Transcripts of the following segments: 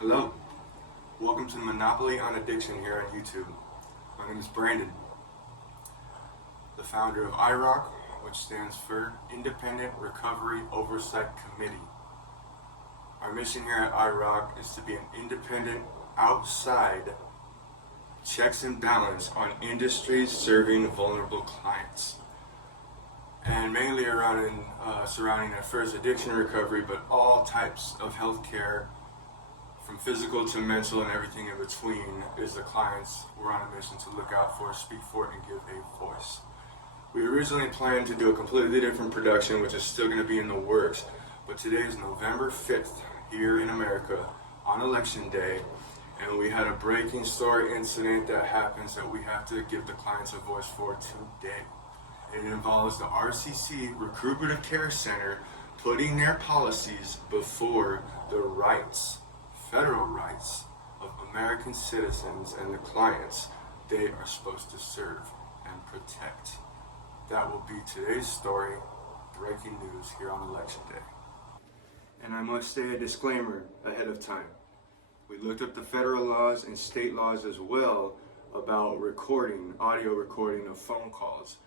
Hello, welcome to Monopoly on Addiction here on YouTube. My name is Brandon, the founder of IROC, which stands for Independent Recovery Oversight Committee. Our mission here at IROC is to be an independent, outside checks and balance on industries serving vulnerable clients. And mainly surrounding at first addiction recovery, but all types of healthcare, from physical to mental and everything in between, is the clients we're on a mission to look out for, speak for, and give a voice. We originally planned to do a completely different production, which is still going to be in the works, but today is November 5th here in America on Election Day, and we had a breaking story incident that happens that we have to give the clients a voice for today. It involves the RCC, Recuperative Care Center, putting their policies before the rights, federal rights, of American citizens and the clients they are supposed to serve and protect. That will be today's story, breaking news here on Election Day. And I must say a disclaimer ahead of time. We looked up the federal laws and state laws as well about recording, audio recording of phone calls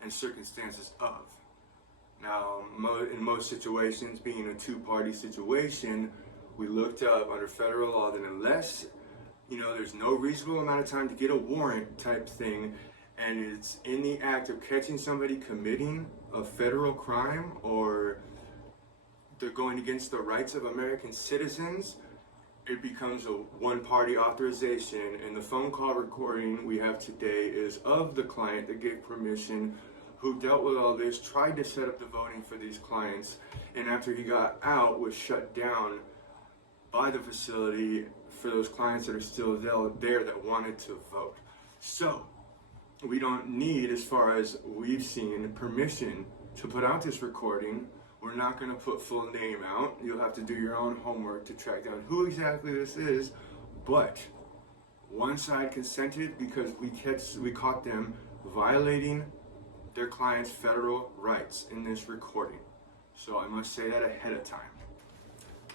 and circumstances of. Now, in most situations, being a two-party situation, we looked up under federal law that unless, there's no reasonable amount of time to get a warrant type thing, and it's in the act of catching somebody committing a federal crime, or they're going against the rights of American citizens, it becomes a one-party authorization. And the phone call recording we have today is of the client that gave permission, who dealt with all this, tried to set up the voting for these clients, and after he got out was shut down by the facility for those clients that are still there that wanted to vote. So we don't need, as far as we've seen, permission to put out this recording. We're not going to put full name out. You'll have to do your own homework to track down who exactly this is. But one side consented because we caught them violating their client's federal rights in this recording. So I must say that ahead of time.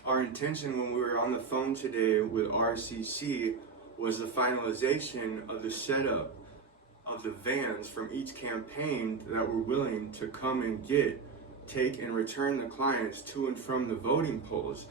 Our intention when we were on the phone today with RCC was the finalization of the setup of the vans from each campaign that were willing to come and take and return the clients to and from the voting polls.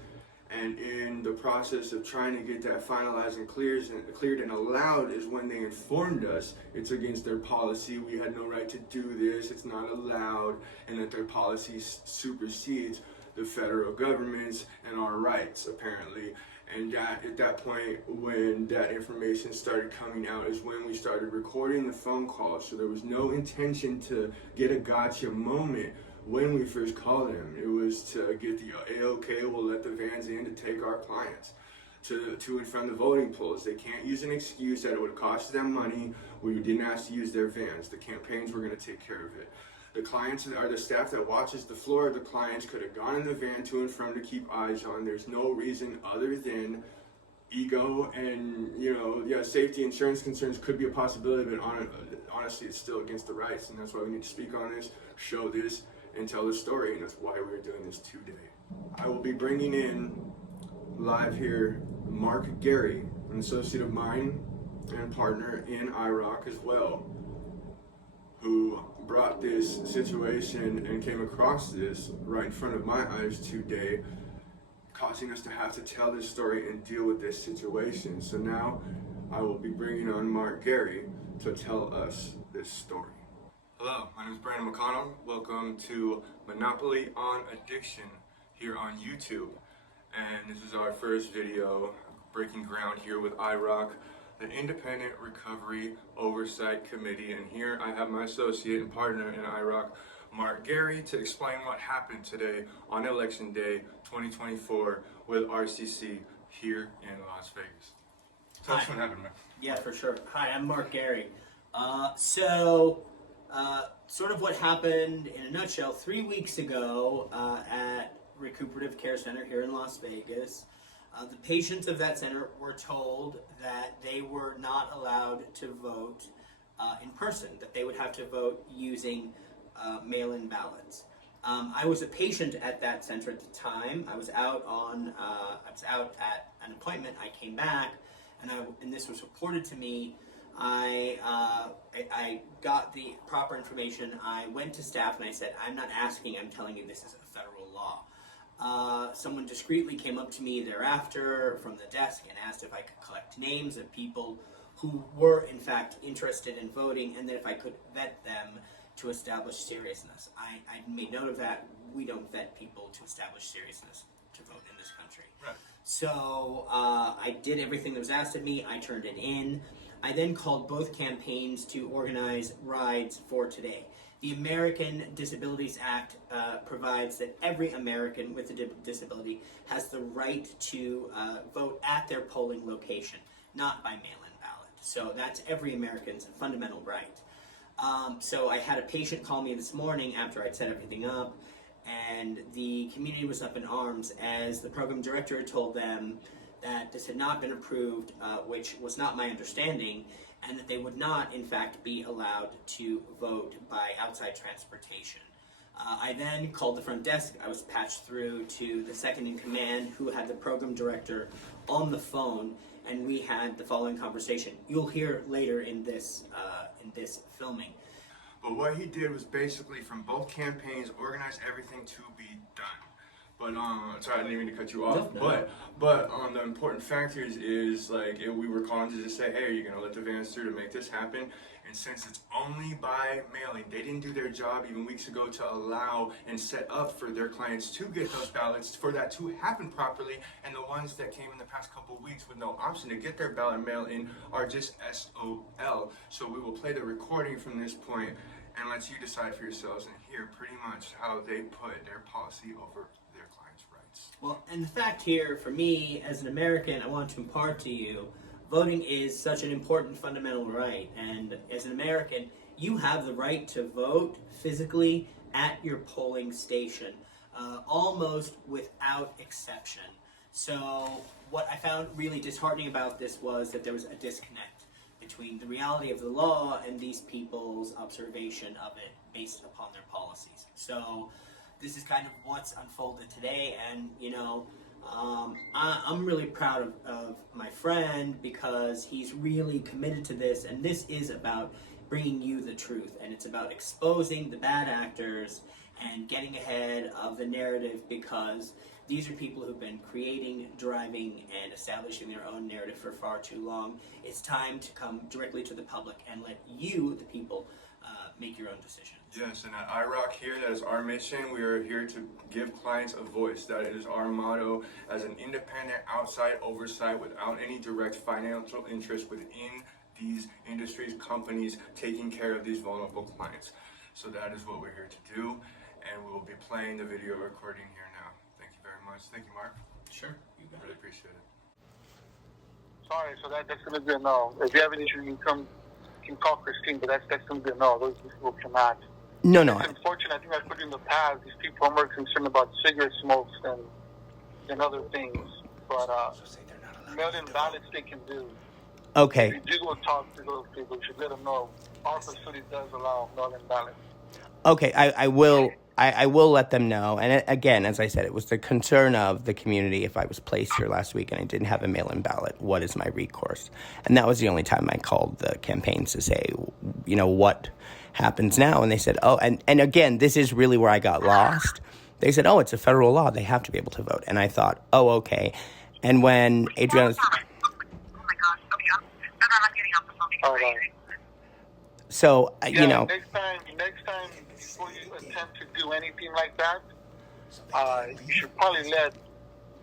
And in the process of trying to get that finalized and cleared and allowed is when they informed us it's against their policy, we had no right to do this, it's not allowed, and that their policy supersedes the federal government's and our rights, apparently. And at that point, when that information started coming out, is when we started recording the phone calls. So there was no intention to get a gotcha moment when we first called them. It was to get the A-OK, we'll let the vans in to take our clients to and from the voting polls. They can't use an excuse that it would cost them money. We didn't ask to use their vans. The campaigns were going to take care of it. The clients are the staff that watches the floor. The clients could have gone in the van to and from to keep eyes on. There's no reason other than ego and, safety insurance concerns could be a possibility, but honestly, it's still against the rights, and that's why we need to speak on this, show this, and tell the story, and that's why we're doing this today. I will be bringing in live here Mark Gary, an associate of mine and partner in IROC as well, who brought this situation and came across this right in front of my eyes today, causing us to have to tell this story and deal with this situation. So now I will be bringing on Mark Gary to tell us this story. Hello, my name is Brandon McConnell. Welcome to Monopoly on Addiction here on YouTube. And this is our first video, breaking ground here with IROC, the Independent Recovery Oversight Committee. And here I have my associate and partner in IROC, Mark Gary, to explain what happened today on Election Day 2024 with RCC here in Las Vegas. Tell us what happened, man. Yeah, for sure. Hi, I'm Mark Gary. Sort of what happened in a nutshell, 3 weeks ago at Recuperative Care Center here in Las Vegas, the patients of that center were told that they were not allowed to vote in person, that they would have to vote using mail-in ballots. I was a patient at that center at the time. I was out at an appointment. I came back, and this was reported to me. I got the proper information. I went to staff and I said, I'm not asking, I'm telling you this is a federal law. Someone discreetly came up to me thereafter from the desk and asked if I could collect names of people who were in fact interested in voting, and then if I could vet them to establish seriousness. I made note of that. We don't vet people to establish seriousness to vote in this country. Right. So I did everything that was asked of me. I turned it in. I then called both campaigns to organize rides for today. The American Disabilities Act provides that every American with a disability has the right to vote at their polling location, not by mail-in ballot. So that's every American's fundamental right. So I had a patient call me this morning after I'd set everything up, and the community was up in arms as the program director had told them that this had not been approved, which was not my understanding, and that they would not, in fact, be allowed to vote by outside transportation. I then called the front desk. I was patched through to the second in command, who had the program director on the phone, and we had the following conversation. You'll hear later in this filming. But what he did was basically from both campaigns organize everything to be done. But sorry, I didn't mean to cut you off. No. But the important factors is like we were calling to just say, hey, are you gonna let the vans through to make this happen? And since it's only by mailing, they didn't do their job even weeks ago to allow and set up for their clients to get those ballots for that to happen properly. And the ones that came in the past couple of weeks with no option to get their ballot mail in are just SOL. So we will play the recording from this point and let you decide for yourselves and hear pretty much how they put their policy over their clients' rights. Well, and the fact here, for me, as an American, I want to impart to you, voting is such an important fundamental right. And as an American, you have the right to vote physically at your polling station, almost without exception. So what I found really disheartening about this was that there was a disconnect between the reality of the law and these people's observation of it based upon their policies. So this is kind of what's unfolded today, and I'm really proud of my friend because he's really committed to this, and this is about bringing you the truth, and it's about exposing the bad actors and getting ahead of the narrative, because these are people who've been creating, driving, and establishing their own narrative for far too long. It's time to come directly to the public and let you, the people, make your own decisions. Yes, and at IROC here, that is our mission. We are here to give clients a voice. That is our motto as an independent outside oversight without any direct financial interest within these industries, companies taking care of these vulnerable clients. So that is what we're here to do, and we will be playing the video recording here now. Thank you very much. Thank you, Mark. Sure, you got Really it. appreciate it. Sorry, so that's going to be a no. If you have an issue, you can call Christine, but that's going to be a no. Those people cannot. No. It's unfortunate. I think I put it in the past. These people are more concerned about cigarette smokes than other things. But mail-in ballots they can do. Okay. If you do go talk to those people, you should let them know our facility does allow mail-in ballots. Okay, I will let them know. And again, as I said, it was the concern of the community. If I was placed here last week and I didn't have a mail-in ballot, what is my recourse? And that was the only time I called the campaigns to say, what happens now? And they said, and again, this is really where I got lost. They said, it's a federal law. They have to be able to vote. And I thought, okay. And when Adriana... Oh my gosh. Okay, I'm getting off the phone. All right. So, Next time, before you attempt to do anything like that, you should probably let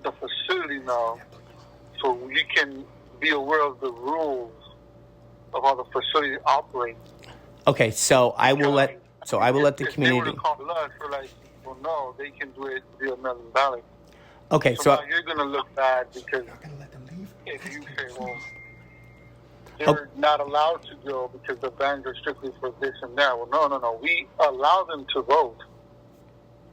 the facility know so you can be aware of the rules of how the facility operates. Okay, so I will let the community. If they were to call us, we're like, well, no, they can do it via mail-in ballot. Okay, so now you're going to look bad because if you say, well, they're not allowed to go because the bans are strictly for this and that. Well, no. We allow them to vote.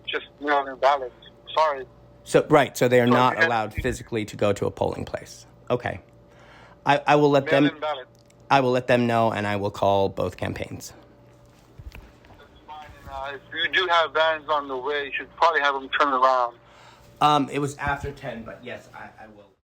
Just mail-in ballots. Sorry. So they are not allowed physically to go to a polling place. Okay. I will let them. Mail-in ballot. I will let them know, and I will call both campaigns. That's fine. And if you do have vans on the way, you should probably have them turn around. It was after 10, but yes, I will.